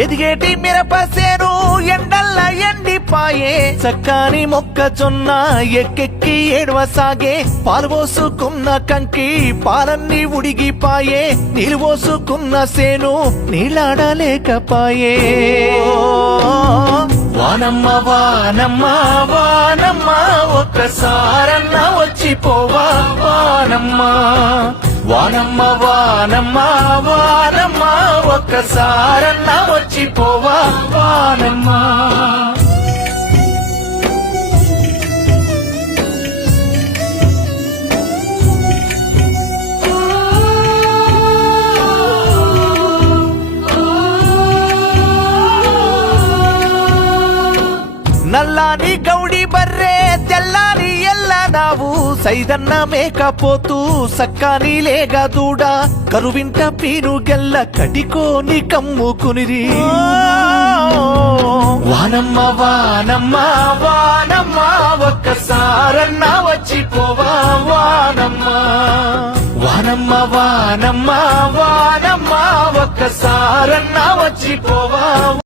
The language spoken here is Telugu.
ఎదిగేటి మిరపసేను ఎండల్ల ఎండిపాయే చక్కని మొక్కజొన్న ఎక్కెక్కి ఏడవసాగే పాలు పోసుకున్న కంకి పాలన్నీ ఉడిగిపాయే నీళ్ళు పోసుకున్న సేను నీళ్ళాడలేకపాయే వానమ్మ వానమ్మ వానమ్మ ఒక్కసారన్న వచ్చిపోవా వానమ్మ వానమ్మ వానమ్మ వానమ్మ ఒక్కసారన్న వచ్చిపోవా వానమ్మ నల్లాని గౌడి బర్రే తెల్లాని ఎల్లనావు సైదన్న మేకపోతూ సక్కాని లేగా దూడ కరువింట పీను గెల్ల కడికోని కమ్ముకునిరి వానమ్మ వానమ్మ వానమ్మ ఒక్కసారన్న వచ్చిపోవా వానమ్మ వానమ్మ వానమ్మ వానమ్మ ఒక్కసారన్న వచ్చిపోవా